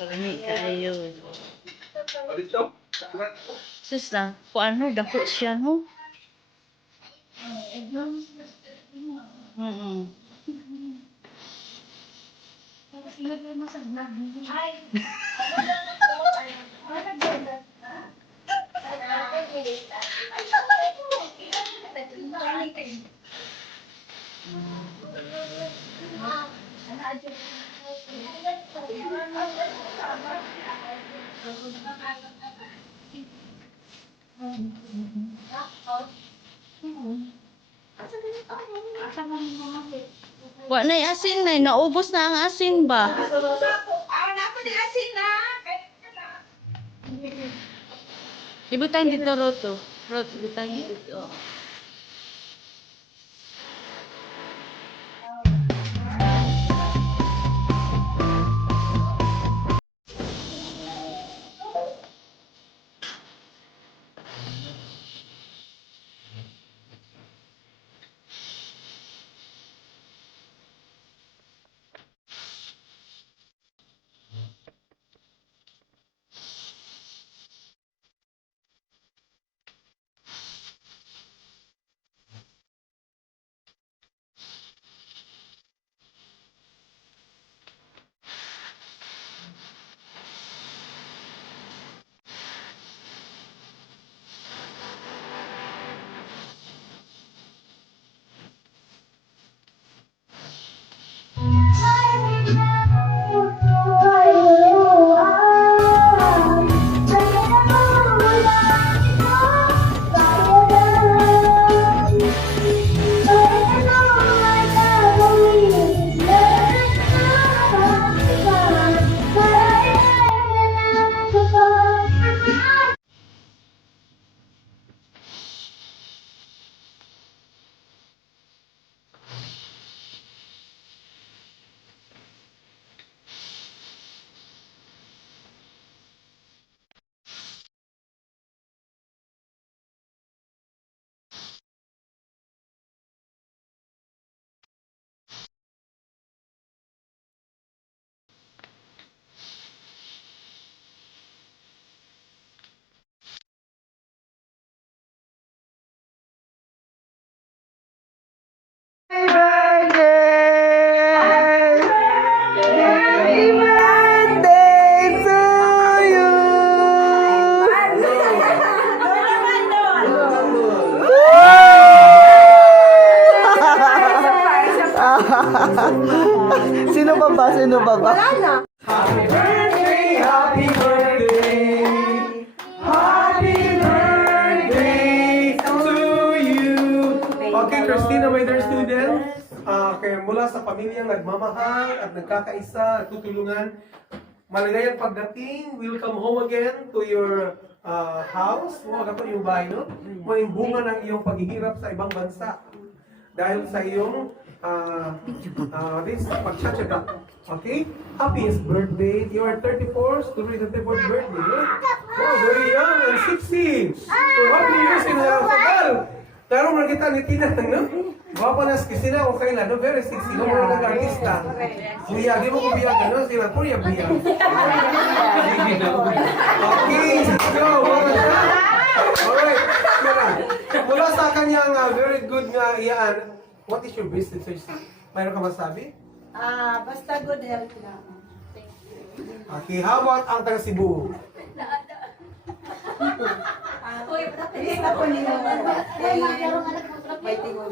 Karami kayo. Sus lang, kung ano, dako siya, no? Mm-mm. Wa na'y asin na, naubos na ang asin ba? Ibutang dito, Roto. Roto, ibutang dito. Sino pa ba? Sino pa ba? Wala na. Happy birthday, happy birthday, happy birthday to you. Okay, Christina, my dear students, kaya mula sa pamilyang nagmamahal at nagkakaisa at tutulungan, maligayang pagdating, welcome home again to your house. Huwag ako yung bahay, no? May bunga ng iyong paghihirap sa ibang bansa. Dahil sa iyong this pagtsatsaga. Okay? Happiest birthday. You are 34, to read the 34th birthday. Oh, very young and 60. So happy years in Tagal. Pero man kita ni Tina, no? Guwapa na si Tina o kailan, no? Very 60. No, mga nag-artista. Buyagi mo kung biyag, no? Sila po yung biyag. Okay, let's go. Alright. Mula sa kanyang very good nga iyaan, what is your business? Mayroon ka masabi? Basta good health lang. Okay, how about ang taga Cebu? Hindi na po ninyo. May tingog.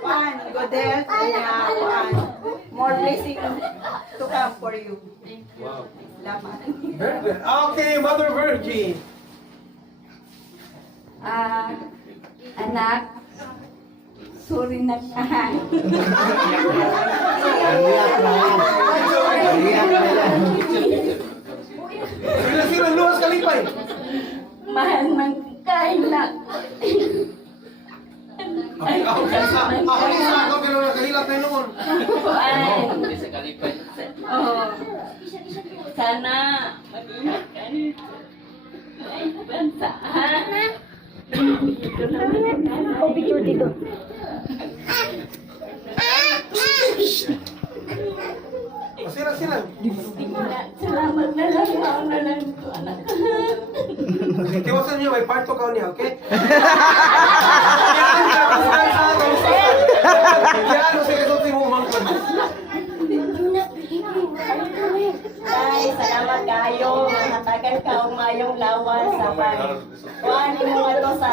One, good health. One, more blessing to come for you. Wow. Salamat. Very good. Okay, Mother Virgin. Anak, sorry na ka. Sila luwas kalipay. Mahal man kaila. Ako isa ako pero nakahilap na noon. Oh. Sana mag-ingat ka ay bansa. Ako picture dito. Kasi sige na sila. Salamat na lang, maon na lang ko, anak. Sige, tiwasan niyo, may part 2 ka niya, okay? Yan, sige, sulti mo umangkod. Ay, salamat kayo. Natagal ka ang mayong lawas sa pag-kuhan mo nga to sa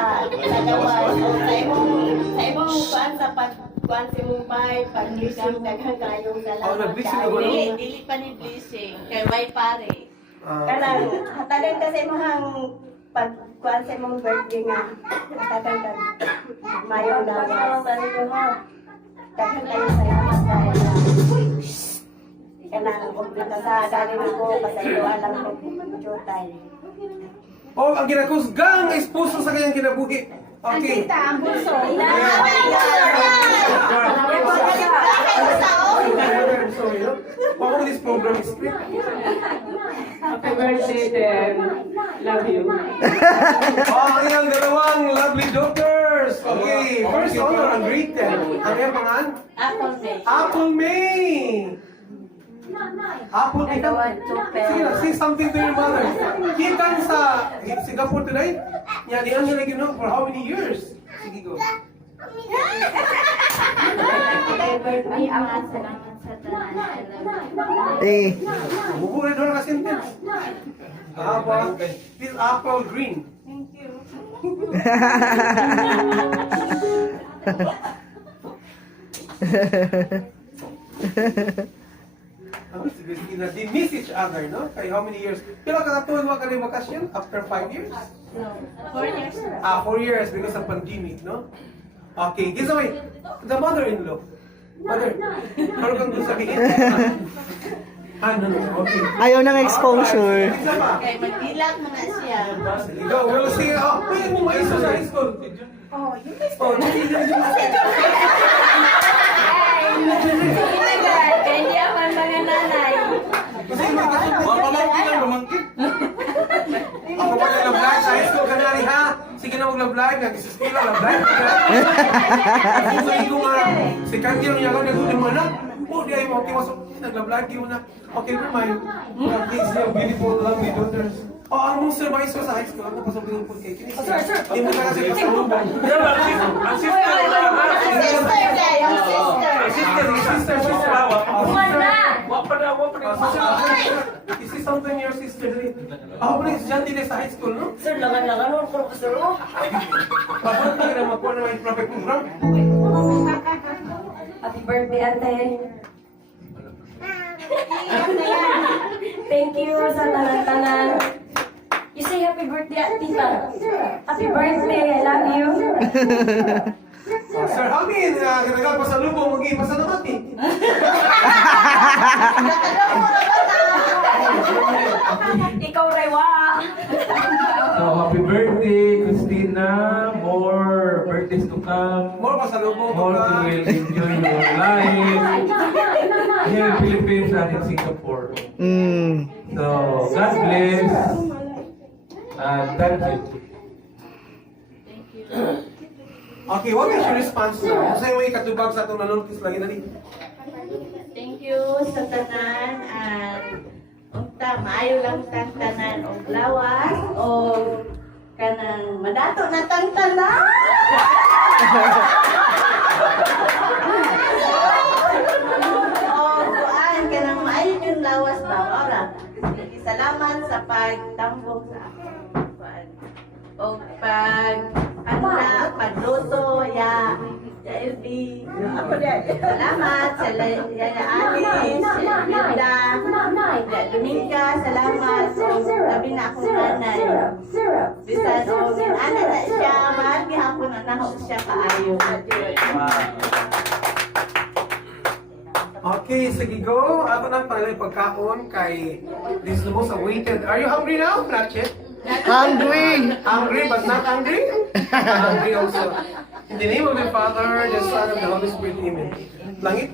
gawas. O sa imong kuhan sa pag-kuhan si Mumbai, pag-lising, daghang kayong Oh, salamat nag-blessing kayo. na ba? Dili pa ni blessing. Kay way pare. Kanang hatagan kasi mahang pag-kuhan sa imong birthday nga. Hatagan ka mayong lawas. Daghang kayong salamat dahil kanang kumplita sa galing ko, pasayloan lang ko jutay. Oh, ang ginakusgang esposo sa kanyang kinabuhi. Okay. Ang puso. What will this program is script? Happy birthday, Tem. Love you. Oh, ang iyong dalawang lovely daughters. Okay, first honor, ang great 10. Ang iyong pangalan? Apple May. Apple May. Apple May. Sige na, say something to your mother. Kitan sa Singapore today? Yan, yan nyo lagi for how many years? Sige, go. Eh. Buburi doon ka sentence. Apple, this apple green. Si Christina, they miss each other, no? Kay how many years? Pero kakatuwa ka rin bakasyon after 5 years? 4 years. 4 years because of pandemic, no? Okay, this way, the mother-in-law. Mother, ano kang gusto sabihin? No, okay. Ayaw ng exposure. Isa pa. Kay magdilag mo na siya. Sige, go, we'll see. Oh, pwede mo maiso sa high school. Oh, Hindi ako ang mga nanay. kasi may kasunod. Pamangkin lang, pamangkin. Ako pa na vlog sa high school ka na rin, ha? Sige na mag-vlog, nag-isistila, vlog. Kasi ko nga, si Kanti ang yakan niya kung mana. Oh, di ay mo, kiwasok, nag-vlog ko na. Okay, never mind. Kids, they're beautiful, lovely daughters. Oh, ano mong survive ko sa high school? Ano pasok yung food cake? Hindi mo na kasi pasalubong. Ang sister ko naman. Sister day, ang sister. Sister. Wapa na. This is something your sister did. Ako po na estudyante din sa high school, no? Sir, langan-langan mo, professor mo. Bakit na rin magkuha na may perfect program? Happy birthday, ate. Thank you sa tanan-tanan. You say happy birthday, ate pa. Happy birthday, I love you. Sir Hamin, katagal pa sa lubong, mag-iipa sa namati. Ikaw, Rewa. So, happy birthday, Christina. More birthdays to come. More pa sa lubong. More to will enjoy your life here in Philippines and in Singapore. So, God bless. And thank you. Okay, what is your response now? Kasi may katubag sa itong nanuntis lagi na rin. Thank you sa tanan and unta maayo lang tang tanan og lawas o kanang madato na tang tanan. O kuan kanang maayo yung lawas ba ora. Salamat sa pagtambong sa kuan. O pagluto ya LB. Salamat sa Yaya Alice, Linda, Dominga, salamat sa gabi na akong nanay. Bisan o ana na siya, mahal gihapon na nahog siya kaayo. Okay, sige go. Ako na pala yung pagkaon kay this is the most awaited. Are you hungry now? Not yet. Hungry! Hungry but not hungry? Hungry also. In the name of the Father, the Son, and the Holy Spirit, Amen. Langit.